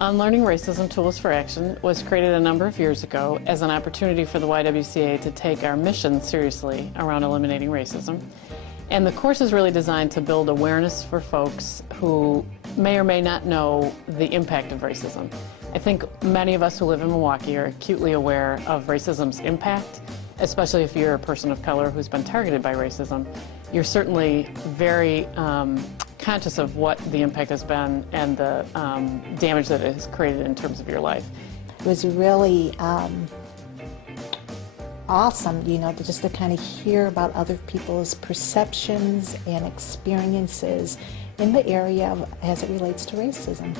Unlearning Racism Tools for Action was created a number of years ago as an opportunity for the YWCA to take our mission seriously around eliminating racism. And the course is really designed to build awareness for folks who may or may not know the impact of racism. I think many of us who live in Milwaukee are acutely aware of racism's impact, especially if you're a person of color who's been targeted by racism. You're certainly very conscious of what the impact has been and the damage that it has created in terms of your life. It was really awesome, just to kind of hear about other people's perceptions and experiences in the area as it relates to racism.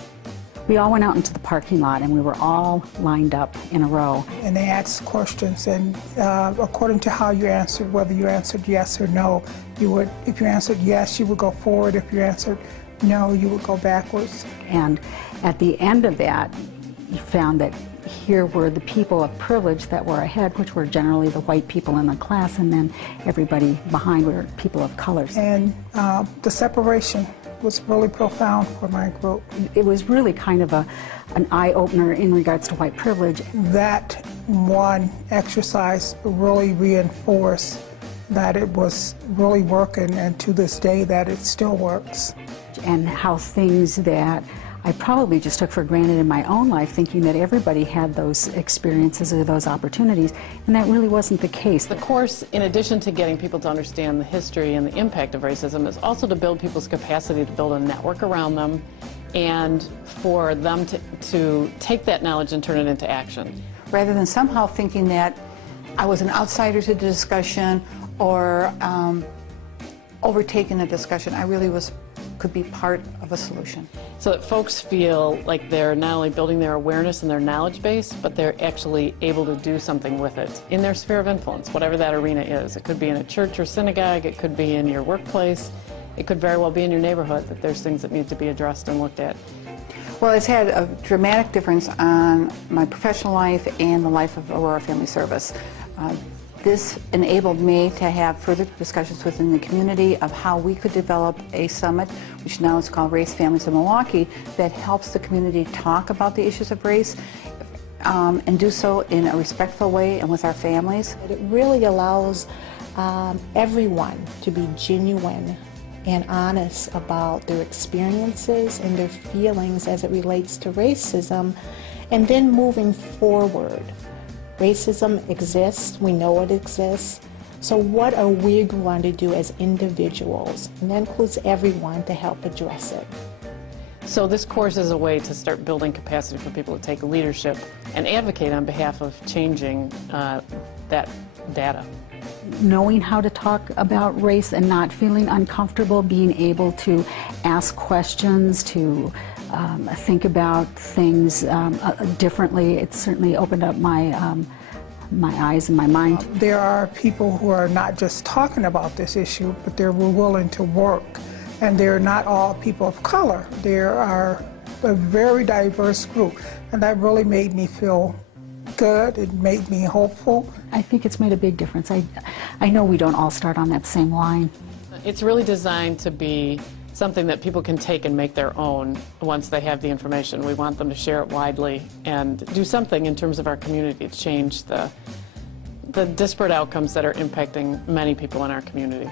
We all went out into the parking lot and we were all lined up in a row. And they asked questions, and according to how you answered, whether you answered yes or no, if you answered yes, you would go forward. If you answered no, you would go backwards. And at the end of that, you found that here were the people of privilege that were ahead, which were generally the white people in the class, and then everybody behind were people of colors. And the separation was really profound for my group. It was really kind of an eye-opener in regards to white privilege. That one exercise really reinforced that it was really working, and to this day that it still works. And how things that I probably just took for granted in my own life, thinking that everybody had those experiences or those opportunities, and that really wasn't the case. The course, in addition to getting people to understand the history and the impact of racism, is also to build people's capacity to build a network around them and for them to take that knowledge and turn it into action. Rather than somehow thinking that I was an outsider to the discussion or overtaking the discussion, I really could be part of a solution. So that folks feel like they're not only building their awareness and their knowledge base, but they're actually able to do something with it in their sphere of influence, whatever that arena is. It could be in a church or synagogue, it could be in your workplace, it could very well be in your neighborhood, that there's things that need to be addressed and looked at. Well, it's had a dramatic difference on my professional life and the life of Aurora Family Service. This enabled me to have further discussions within the community of how we could develop a summit, which now is called Race Families in Milwaukee, that helps the community talk about the issues of race and do so in a respectful way and with our families. It really allows everyone to be genuine and honest about their experiences and their feelings as it relates to racism, and then moving forward. Racism exists, we know it exists, so what are we going to do as individuals? And that includes everyone to help address it. So this course is a way to start building capacity for people to take leadership and advocate on behalf of changing that data. Knowing how to talk about race and not feeling uncomfortable, being able to ask questions, to think about things differently. It certainly opened up my eyes and my mind. There are people who are not just talking about this issue, but they're willing to work. And they're not all people of color. There are a very diverse group, and that really made me feel good. It made me hopeful. I think it's made a big difference. I know we don't all start on that same line. It's really designed to be something that people can take and make their own once they have the information. We want them to share it widely and do something in terms of our community to change the disparate outcomes that are impacting many people in our community.